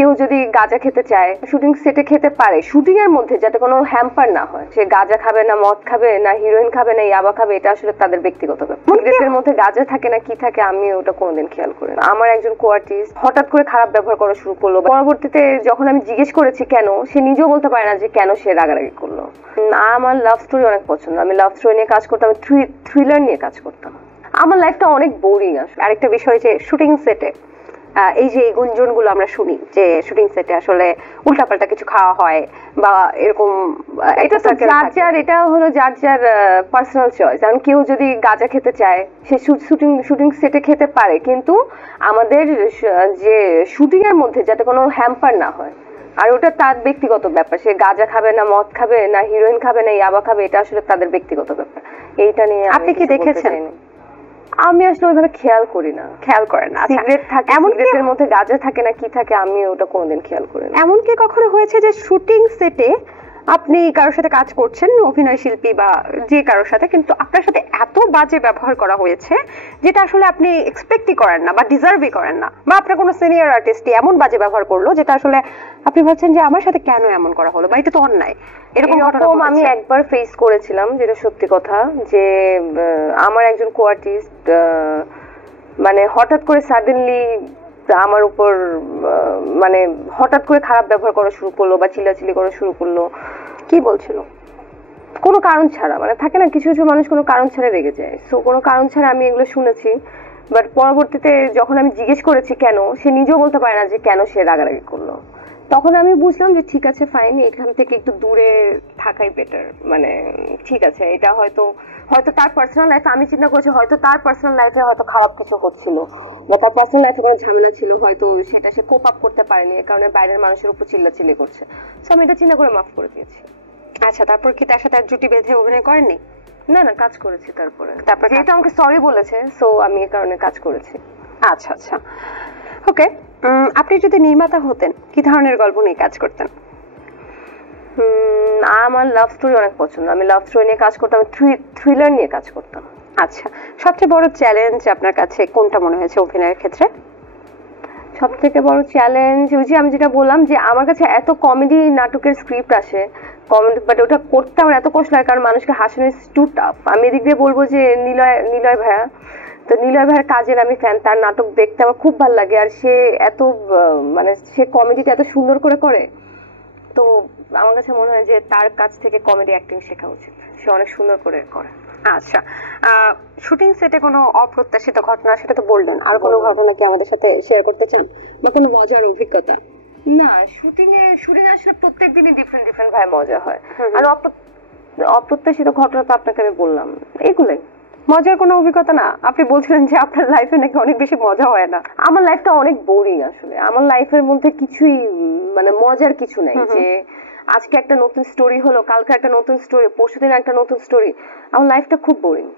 কেউ যদি গাঁজা খেতে চায় শুটিং সেটে খেতে পারে, শুটিং এর মধ্যে যাতে কোনো হ্যাম্পার না হয়। সে গাঁজা খাবে না, মদ খাবে না, হিরোইন খাবে না, ইয়াবা খাবে, এটা আসলে তাদের ব্যক্তিগত ব্যাপার। সিগারেটের মধ্যে গাঁজা থাকে না কি থাকে আমি ওটা কোনোদিন খেয়াল করি না। আমার একজন কো-আর্টিস্ট হঠাৎ করে খারাপ ব্যবহার করা শুরু করলো। পরবর্তীতে যখন আমি জিজ্ঞেস করেছি কেন, সে নিজেও বলতে পারে না যে কেন সে রাগারাগি করলো। আমার লাভ স্টোরি অনেক পছন্দ, আমি লাভ স্টোরি নিয়ে কাজ করতাম, থ্রিলার নিয়ে কাজ করতাম। আমার লাইফটা অনেক বোরিং আসলে। আরেকটা বিষয় যে শুটিং সেটে এই যে এই গুঞ্জনগুলো আমরা শুনি যে শুটিং সেটে আসলে উল্টাপাল্টা কিছু খাওয়া হয় বা এরকম, এটা তো এটা হলো যার যার পার্সোনাল চয়েস। কারণ কেউ যদি গাঁজা খেতে চায় সে শুটিং সেটে খেতে পারে, কিন্তু আমাদের যে শুটিং এর মধ্যে যাতে কোনো হ্যাম্পার না হয়, আর ওটা তার ব্যক্তিগত ব্যাপার। সে গাঁজা খাবে না, মদ খাবে না, হিরোইন খাবে না, ইয়াবা খাবে, এটা আসলে তাদের ব্যক্তিগত ব্যাপার। এইটা নিয়ে আপনি কি দেখেছেন? আমি আসলে ওইভাবে খেয়াল করি না। খেয়াল করেন না? সিগারেট থাকে, সিগারেটের মধ্যে গাঁজা থাকে না কি থাকে আমি ওটা কোনোদিন খেয়াল করি না। এমন কি কখনো হয়েছে যে শুটিং সেটে আপনি কারোর সাথে কাজ করছেন, অভিনয় শিল্পী বা যে কারোর সাথে, কিন্তু আপনার সাথে এত বাজে ব্যবহার করা হয়েছে যেটা আসলে আপনি এক্সপেক্টই করেন না বা ডিজার্ভই করেন না, বা আপনার কোনো সিনিয়র আর্টিস্টই এমন বাজে ব্যবহার করলো যেটা আসলে আপনি ভাবছেন যে আমার সাথে কেন এমন করা হলো বা এটা তো অন্যায়? এরকম আমি একবার ফেস করেছিলাম, যেটা সত্যি কথা, যে আমার একজন কো-আর্টিস্ট মানে হঠাৎ করে সাডেনলি আমার উপর মানে হঠাৎ করে খারাপ ব্যবহার করা শুরু করলো বা চিল্লাচিল্লি করা শুরু করলো। কি বলছিল? কোনো কারণ ছাড়া, মানে থাকে না কিছু কিছু মানুষ কোনো কারণ ছাড়া রেগে যায়, সো কোনো কারণ ছাড়া আমি এগুলো শুনেছি। বাট পরবর্তীতে যখন আমি জিজ্ঞেস করেছি কেন, সে নিজেও বলতে পারে না যে কেন সে রাগারাগি করলো। তখন আমি বুঝলাম যে ঠিক আছে, ফাইন, এখান থেকে একটু দূরে থাকাই বেটার। মানে ঠিক আছে, এটা হয়তো তার পার্সোনাল লাইফে, আমি চিন্তা করছি হয়তো তার পার্সোনাল লাইফে হয়তো খারাপ কিছু হচ্ছিল বা তার পার্সোনাল লাইফে কোনো ঝামেলা ছিল, হয়তো সেটা সে কোপ আপ করতে পারেনি, এর কারণে বাইরের মানুষের উপর চিল্লাচিল্লি করছে। সো আমি এটা চিন্তা করে মাফ করে দিয়েছি। আচ্ছা, তারপর কি তার সাথে এক জুটি বেঁধে অভিনয় করেননি? না না, কাজ করেছি। তারপর যেহেতু আমাকে সরি বলেছে, সো আমি এই কারণে কাজ করেছি। আচ্ছা আচ্ছা, ওকে। আপনি যদি নির্মাতা হতেন কি ধরনের গল্প নিয়ে কাজ করতেন? আমার লাভ স্টোরি অনেক পছন্দ, আমি লাভ স্টোরি নিয়ে কাজ করতাম, থ্রিলার নিয়ে কাজ করতাম। আচ্ছা, সবচেয়ে বড় চ্যালেঞ্জ আপনার কাছে কোনটা মনে হয়েছে অভিনয়ের ক্ষেত্রে? সব থেকে বড় চ্যালেঞ্জ ওই যে আমি যেটা বললাম, যে আমার কাছে এত কমেডি নাটকের স্ক্রিপ্ট আসে, কমেডি, বাট ওটা করতে আমার এত কষ্ট লাগে কারণ মানুষকে হাসানো ইজ টু টাফ। আমি এদিক দিয়ে বলবো যে নিলয় ভাইয়া, তো নিলয় ভাইয়ের কাজের আমি ফ্যান, তার নাটক দেখতে আমার খুব ভালো লাগে। আর সে এত মানে সে কমেডিটা এত সুন্দর করে, তো আমার কাছে মনে হয় যে তার কাছ থেকে কমেডি অ্যাক্টিং শেখা উচিত, সে অনেক সুন্দর করে করে। আচ্ছা, শুটিং সেটে কোনো অপ্রত্যাশিত ঘটনা, সেটা তো বললেন, আর কোনো ঘটনা কি আমাদের সাথে শেয়ার করতে চান বা কোনো মজার অভিজ্ঞতা? না, শুটিং আসলে প্রত্যেক দিনই ডিফারেন্ট ভাবে মজা হয়। আর অপ্রত্যাশিত ঘটনা তো আপনাকে আমি বললাম, এগুলোই। মজার কোনো অভিজ্ঞতা না? আপনি বলছিলেন যে আপনার লাইফে নাকি অনেক বেশি মজা হয় না। আমার লাইফটা অনেক বোরিং আসলে। আমার লাইফের মধ্যে কিছুই মানে মজার কিছু নাই, যে আজকে একটা নতুন স্টোরি হলো, কালকে একটা নতুন স্টোরি, পরশুদিন একটা নতুন স্টোরি। আমার লাইফটা খুব বোরিং।